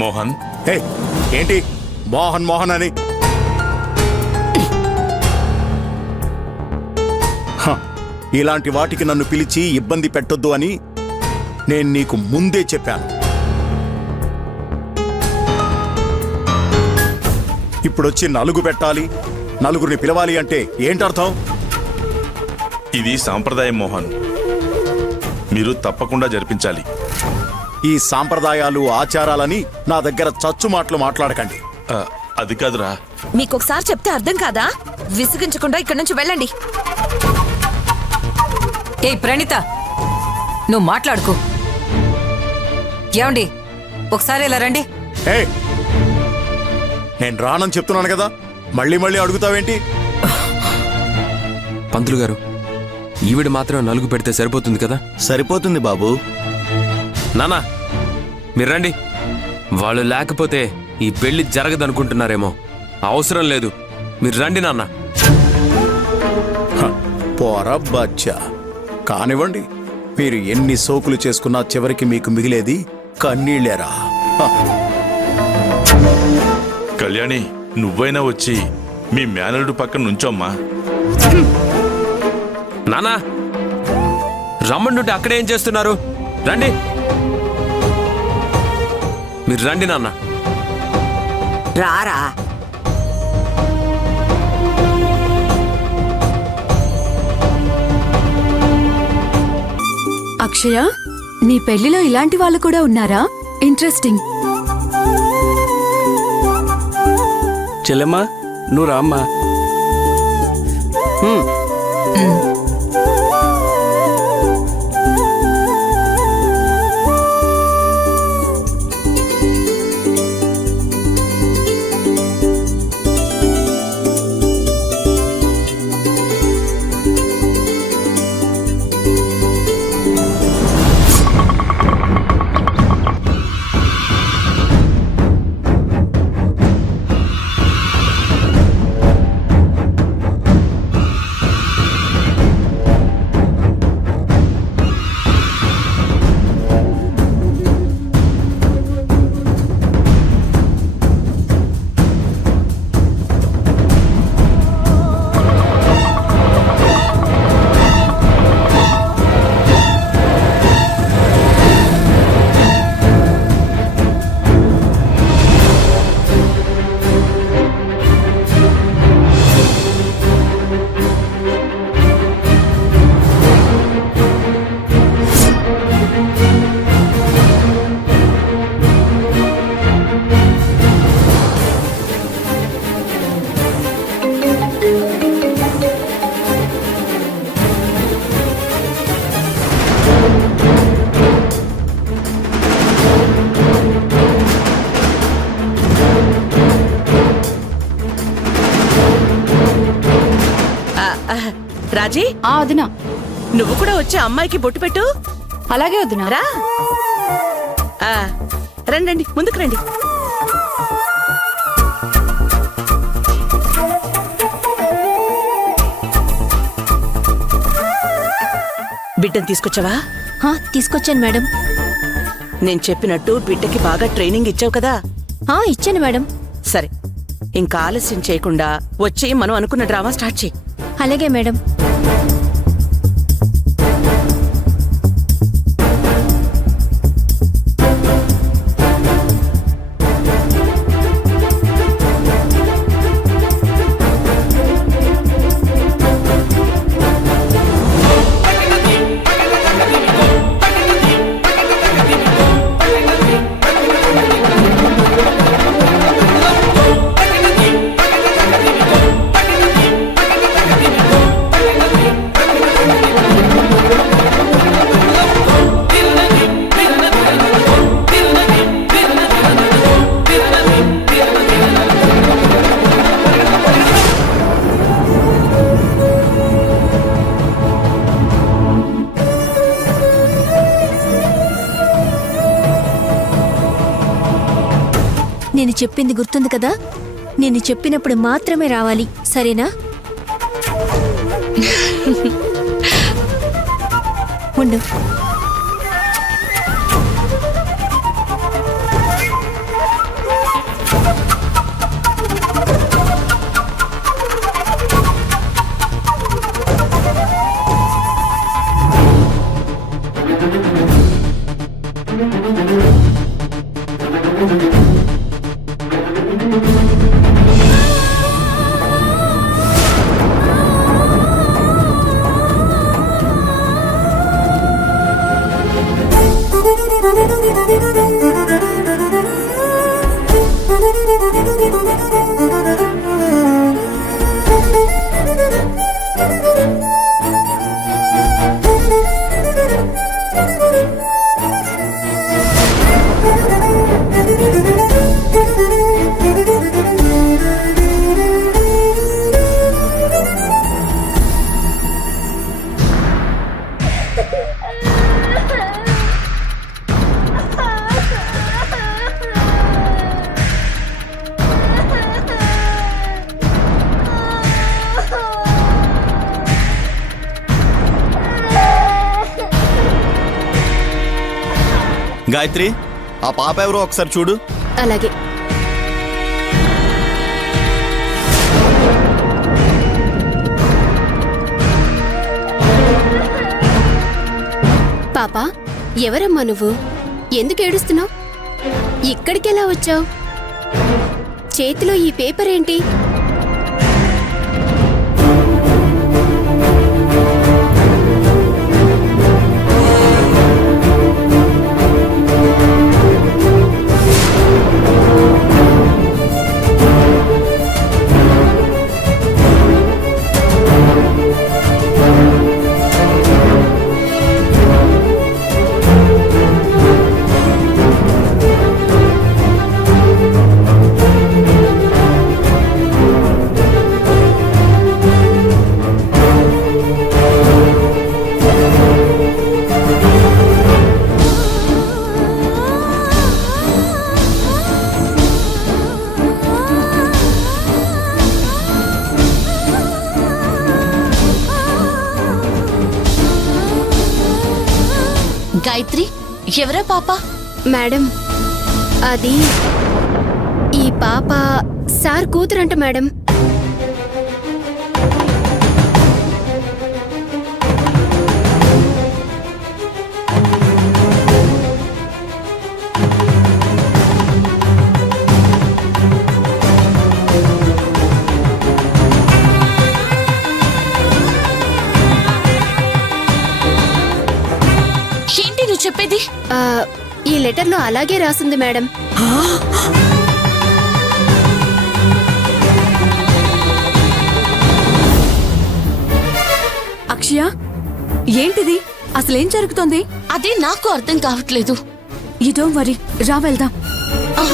మోహన్. ఏంటి మోహన్ మోహన్ అని? ఇలాంటి వాటికి నన్ను పిలిచి ఇబ్బంది పెట్టొద్దు అని నేను నీకు ముందే చెప్పాను. ఇప్పుడొచ్చి నలుగు పెట్టాలి, నలుగురిని పిలవాలి అంటే ఏంటర్థం? ఇది సాంప్రదాయం మోహన్, మీరు తప్పకుండా జరిపించాలి. ఈ సాంప్రదాయాలు ఆచారాలని నా దగ్గర చచ్చు మాటలు మాట్లాడకండి. అది కాదురా. మీకొకసారి చెప్తే అర్థం కాదా? విసిగించకుండా ఇక్కడి నుంచి వెళ్ళండి. ఏ ప్రణీత, నువ్వు మాట్లాడుకో. ఏమండి, ఒకసారి ఇలా రండి. నేను రానని చెప్తున్నాను కదా, మళ్ళీ మళ్ళీ అడుగుతావేంటి? పంతులు గారు, ఈవిడ మాత్రం నలుగు పెడితే సరిపోతుంది కదా? సరిపోతుంది బాబు. నానా మీరు రండి. వాళ్ళు లేకపోతే ఈ పెళ్లి జరగదనుకుంటున్నారేమో. అవసరం లేదు, మీరు రండి నాన్న. పోరా బచ్చా, కానివ్వండి. మీరు ఎన్ని సోకులు చేసుకున్నా చివరికి మీకు మిగిలేది కన్నీళ్ళేరా. కళ్యాణి, నువ్వైనా వచ్చి మీ మేనల్లుడు పక్కన నుంచోమ్మా. నానా రమ్మంటుంటే అక్కడే ఏం చేస్తున్నారు? రండి, మీరు రండి నాన్న. రారా. అక్షయ, నీ పెళ్లిలో ఇలాంటి వాళ్ళు కూడా ఉన్నారా? ఇంట్రెస్టింగ్. చెల్లెమ్మా, నువ్వు రామ్మా. రాజీ, వదినా, నువ్వు కూడా వచ్చి అమ్మాయికి బొట్టు పెట్టు. అలాగే వదినా. రా. రండి, ముందుకు రండి. బిడ్డను తీసుకొచ్చావా? తీసుకొచ్చాను మేడం. నేను చెప్పినట్టు బిడ్డకి బాగా ట్రైనింగ్ ఇచ్చావు కదా? ఇచ్చాను మేడం. సరే, ఇంకా ఆలస్యం చేయకుండా వచ్చి మనం అనుకున్న డ్రామా స్టార్ట్ చేయి. అలాగే మేడం. నేను చెప్పింది గుర్తుంది కదా? నేను చెప్పినప్పుడు మాత్రమే రావాలి, సరేనా? ఉండు. గాయత్రి, ఆ పాప ఎవరో ఒకసారి చూడు. అలాగే. పాపా, ఎవరమ్మా నువ్వు? ఎందుకు ఏడుస్తున్నావు? ఇక్కడికెలా వచ్చావు? చేతిలో ఈ పేపర్ ఏంటి? గాయత్రి, ఎవరా పాప? మేడం, అది ఈ పాప సార్ కూతురంట మేడం. ఏంటి నువ్వు చెప్పేది? ఈ లెటర్లో అలాగే రాసింది మేడం. అక్షయ, ఏంటిది? అసలేం జరుగుతోంది? అదే నాకు అర్థం కావట్లేదు. యూ డోంట్ వరీ, రా వెళ్దాం. ఆ,